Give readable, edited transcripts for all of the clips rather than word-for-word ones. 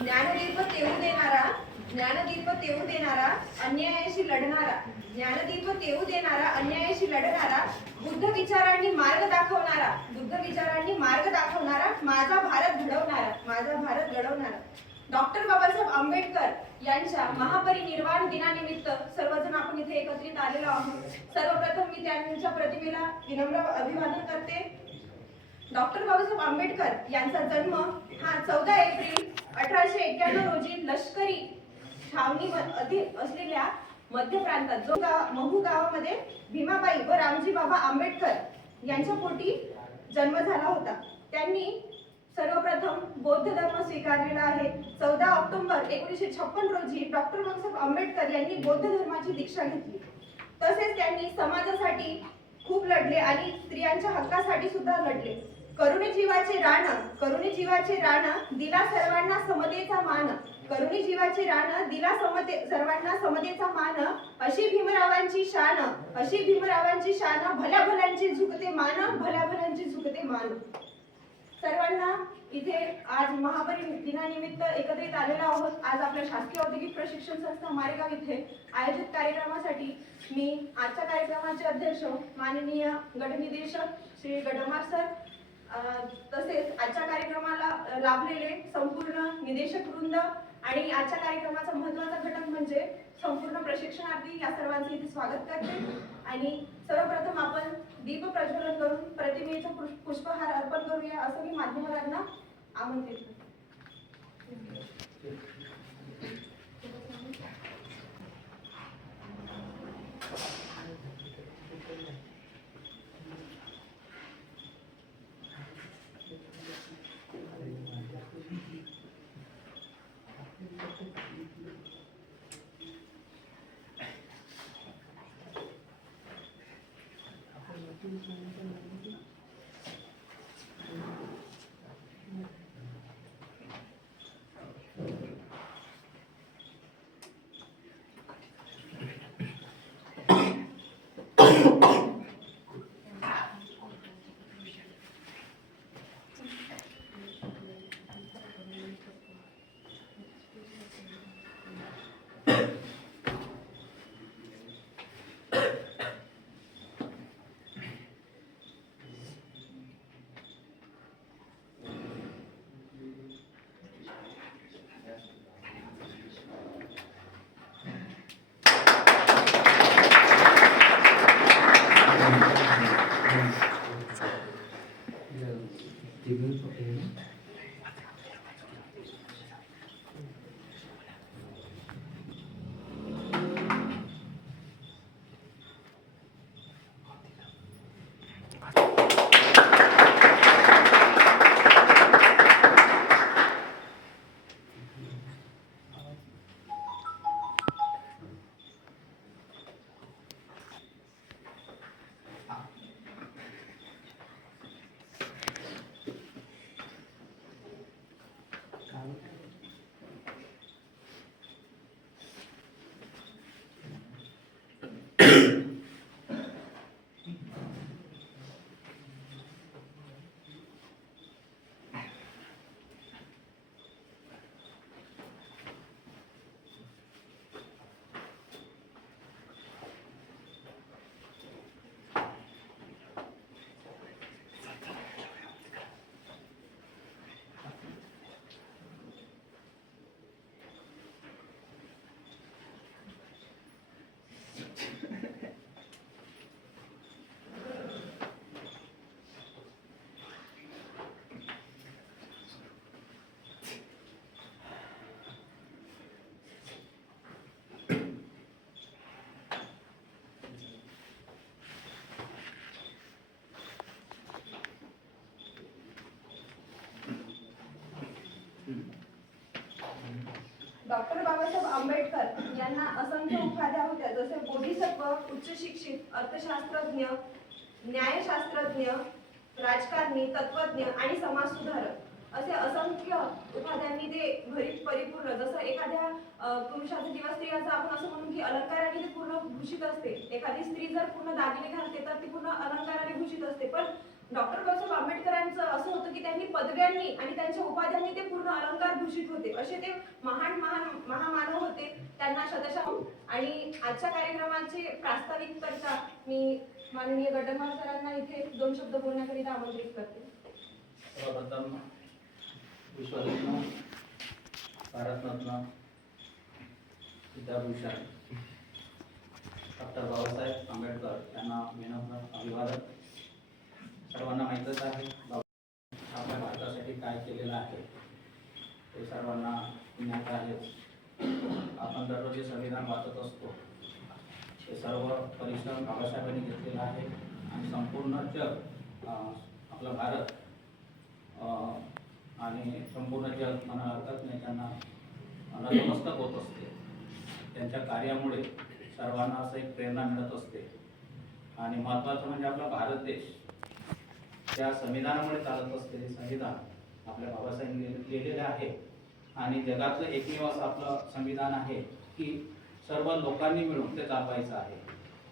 ज्ञानदीप तेऊ देणारा, ज्ञानदीप तेऊ देणारा, अन्यायाशी लढणारा, ज्ञानदीप तेऊ देणारा, अन्यायाशी लढणारा, बुद्ध विचारांनी मार्ग दाखवणारा, बुद्ध विचारांनी मार्ग दाखवणारा, माझा भारत घडवणारा, माझा भारत घडवणारा डॉक्टर बाबासाहेब आंबेडकर यांच्या महापरिनिर्वाण दिनानिमित्त सर्वजण आपण इथे एकत्रित आलेलो आहोत। सर्वप्रथम मी त्यांच्या प्रतिमेला विनम्र अभिवादन करते। डॉक्टर बाबासाहेब आंबेडकर यांचा जन्म हा 14 एप्रिल 1891 रोजी लष्करी छावणीमध्ये असलेल्या मध्य प्रांतात जो महू गावामध्ये भीमाबाई व रामजी बाबा आंबेडकर यांच्या पोटी जन्म झाला होता। त्यांनी सर्वप्रथम बौद्ध धर्म स्वीकारलेला आहे। 14 ऑक्टोबर 1956 रोजी डॉक्टर बाबासाहेब आंबेडकर यांनी बौद्ध धर्माची दीक्षा घेतली। तसेच त्यांनी समाजासाठी खूप लढले आणि स्त्रियांच्या हक्कासाठी सुद्धा लढले। करुणी जीवाचे रान, करुणी जीवाचे रान, दिला सर्वांना समतेचा मान, करुणी जीवाचे रान, दिला सर्वांना समतेचा मान, अशी भीमरावांची शान, अशी भीमरावांची शान, भल्या भल्यांची झुकते मान, भल्या भल्यांची झुकते मान। सर्वांना इथे आज महापरिनिर्वाणानिमित्त एकत्रित आलेलो आहोत। आज आपल्या शासकीय औद्योगिक प्रशिक्षण संस्था मारेगाव इथे आयोजित कार्यक्रमासाठी मी आजच्या कार्यक्रमाचे अध्यक्ष माननीय गटनिदेशक श्री गडमार सर, तसेच आजच्या कार्यक्रमाला लाभलेले संपूर्ण निदेशक वृंद आणि आजच्या कार्यक्रमाचा महत्त्वाचा घटक म्हणजे संपूर्ण प्रशिक्षणार्थी या सर्वांचे इथे स्वागत करते। आणि सर्वप्रथम आपण दीप प्रज्वलन करून प्रतिमेचा पुष्पहार अर्पण करूया असं मी माध्यमांना आमंत्रित करते। डॉक्टर बाबासाहेब आंबेडकर यांना असंख्य उपाध्या होत्या, जसे बोधिसत्व, उच्च शिक्षित, अर्थशास्त्रज्ञ, न्यायशास्त्रज्ञ, राजकारणी, तत्वज्ञ आणि समाजसुधारक असे असंख्य उपाध्यांनी ते भरीत परिपूर्ण, जसं एखाद्या पुरुषाचं किंवा स्त्रियाचं आपण असं म्हणू की अलंकाराने ते पूर्ण भूषित असते। एखादी स्त्री जर पूर्ण दागिने घालते तर ती पूर्ण अलंकाराने भूषित असते, पण डॉक्टर बाबासाहेब आंबेडकरांचं असं होतं की त्यांनी पदव्यांनी आणि त्यांच्या उपाध्यांनी ते पूर्ण अलंकार भूषित होते, असे ते महामानव होते. त्यांना शतशः. आणि आजच्या कार्यक्रमाचे प्रास्ताविक करता मी माननीय गड्डरमार सरांना इथे 2 शब्द बोलण्याकरिता आमंत्रित करते. सर्वप्रथम विश्वरत्न, भारतरत्न, विद्याभूषण डॉक्टर बाबासाहेब आंबेडकर यांना विनम्र अभिवादन. सर्वांना माहीतच आहे आपल्या भारतासाठी काय केलेलं आहे ते सर्वांना ज्ञात आहे. आपण दररोज जे संविधान वाचत असतो ते सर्व परिश्रम बाबासाहेबांनी घेतलेला आहे आणि संपूर्ण जग आपला भारत आणि संपूर्ण जग म्हणा हरकत नाही त्यांना नतमस्तक होत असते. त्यांच्या कार्यामुळे सर्वांना असं एक प्रेरणा मिळत असते. आणि महत्त्वाचं म्हणजे आपला भारत देश त्या संविधानामुळे चालत असते. संविधान आपल्या बाबासाहेबांनी लिहिलेले आहे आणि जगातलं एकमेव असं आपलं संविधान आहे की सर्व लोकांनी मिळून ते चालवायचं आहे.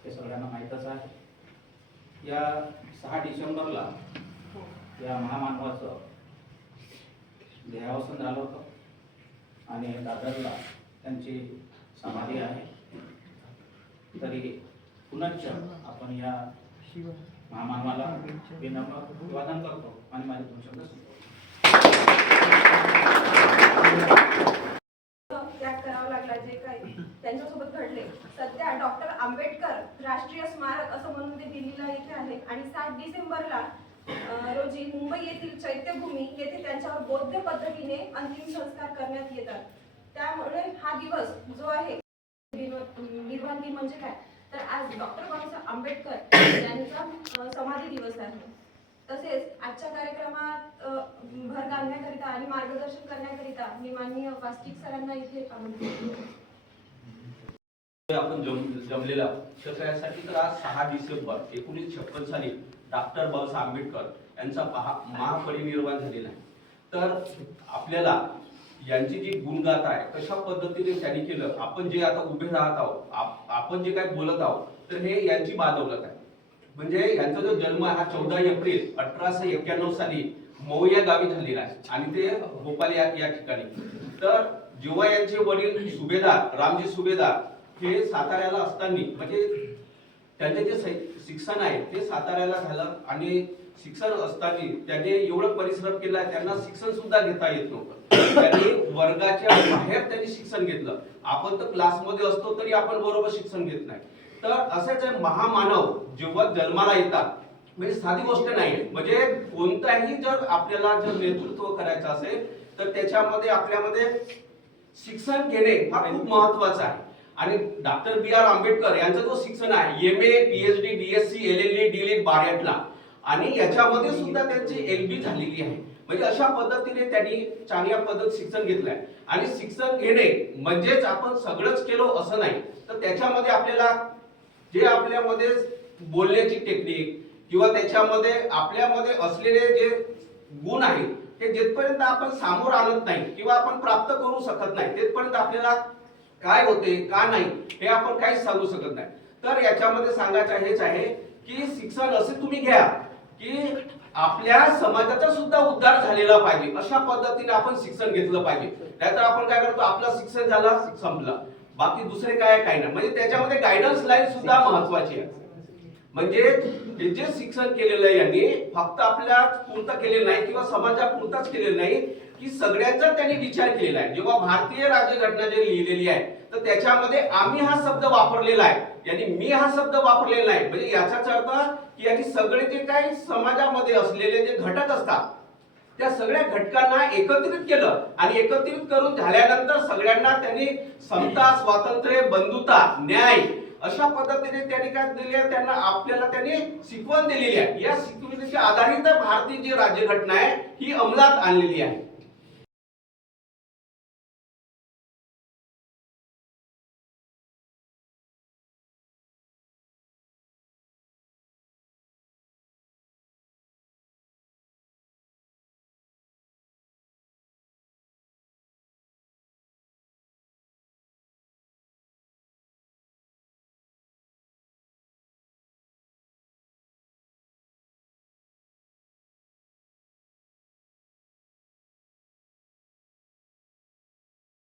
ते सगळ्यांना माहीतच आहे. या 6 डिसेंबरला या महामानवाचं देहावसन झालं होतं आणि दादरला त्यांची समाधी आहे. तरी पुनश्च आपण या महामानवाला विनम्र अभिवादन करतो आणि माझे 2 शब्द त्याग करावा लागला जे काही त्यांच्यासोबत घडले. सध्या डॉक्टर आंबेडकर राष्ट्रीय स्मारक असं म्हणून ते दिल्लीला येथे आहे आणि 7 डिसेंबरला रोजी मुंबई येथील चैत्यभूमी येथे त्यांच्यावर बौद्ध पद्धतीने अंतिम संस्कार करण्यात येतात. त्यामुळे हा दिवस जो आहे निर्वाण दिन म्हणजे काय तर आज डॉक्टर बाबासाहेब आंबेडकर यांचा समाधी दिवस आहे. तसेच आजच्या कार्यक्रमात भर घालण्याकरिता आणि मार्गदर्शन करण्याकरिता मी माननीय वास्तिक सरांना इथे आमंत्रित करते. आपण जमलेला तर त्यासाठी तर आज 6 डिसेंबर 1956 साली डॉक्टर बाबासाहेब आंबेडकर यांचा महापरिनिर्वाण झालेला आहे. तर आपल्याला यांची जी गुणगाथा आहे कशा पद्धतीने त्यांनी केलं, आपण जे आता उभे राहत आहोत, आपण जे काही बोलत आहोत तर हे यांची बादौलत आहे. म्हणजे यांचा जो जन्म हा 14 एप्रिल 1891 साली मऊ या गावी झालेला आहे आणि ते भोपाळ या ठिकाणी. तर जेव्हा यांचे वडील सुभेदार रामजी सुभेदार हे साताऱ्याला असताना म्हणजे त्यांचे जे शिक्षण आहे ते साताऱ्याला झालं आणि शिक्षण असताना त्यांनी एवढं परिश्रम केला त्यांना शिक्षण सुद्धा घेता येत नव्हतं. त्यांनी वर्गाच्या बाहेर त्यांनी शिक्षण घेतलं. आपण तर क्लासमध्ये असतो तरी आपण बरोबर शिक्षण घेत नाही. तर असेच महामानव जेव्हा जन्माला येतात म्हणजे साधी गोष्ट नाही. म्हणजे कोणताही जर आपल्याला जर नेतृत्व करायचं असेल तर त्याच्यामध्ये आपल्यामध्ये शिक्षण घेणे हा खूप महत्त्वाचा आहे. आणि डॉक्टर बी.आर. आंबेडकर यांचं जो शिक्षण आहे एम.ए., पी.एच.डी., बी.एससी, एल.एल.डी., डी.लिट, बार्याटला आणि याच्यामध्ये सुद्धा त्यांची एल.बी. झालेली आहे. म्हणजे अशा पद्धतीने त्यांनी चांगल्या पद्धत शिक्षण घेतलंय. आणि शिक्षण घेणे म्हणजेच आपण सगळंच केलो असं नाही. तर त्याच्यामध्ये आपल्याला जे आपल्यामध्ये बोलण्याची टेक्निक किंवा त्याच्यामध्ये आपल्यामध्ये असलेले जे गुण आहेत ते जिथपर्यंत आपण समोर आणत नाही किंवा आपण प्राप्त करू शकत नाही तिथपर्यंत आपल्याला काय होते का नाही हे आपण काहीच सांगू शकत नाही. तर याच्यामध्ये सांगायचं हेच आहे की शिक्षण असे तुम्ही घ्या की आपल्या समाजाचा सुद्धा उद्धार झालेला पाहिजे. अशा पद्धतीने आपण शिक्षण घेतलं पाहिजे. नाहीतर आपण काय करतो आपलं शिक्षण झालं संपलं बाकी दुसरे काय नाही. म्हणजे त्याच्यामध्ये गायडन्स लाईन सुद्धा महत्वाची आहे. म्हणजे हे जे शिक्षण केलेलं आहे यांनी फक्त आपल्या पुरतं केलेलं नाही किंवा समाजापुरताच केलेलं नाही की सगळ्यांचा त्यांनी विचार केलेला आहे. जेव्हा भारतीय राज्यघटना जे लिहिलेली आहे तर त्याच्यामध्ये आम्ही हा शब्द वापरलेला आहे. यांनी मी हा शब्द वापरलेला नाही. म्हणजे याचाच अर्थ की यांनी सगळे जे काही समाजामध्ये असलेले जे घटक असतात त्या सगळ्या घटकांना एकत्रित केलं आणि एकत्रित करून झाल्यानंतर सगळ्यांना त्यांनी समता, स्वातंत्र्य, बंधुता, न्याय अशा पद्धतीने त्यांनी काय दिले त्यांना आपल्याला त्यांनी शिकवण दिलेली आहे. या शिकवणीच्या आधारित भारतीय जी राज्यघटना आहे ही अंमलात आणलेली आहे.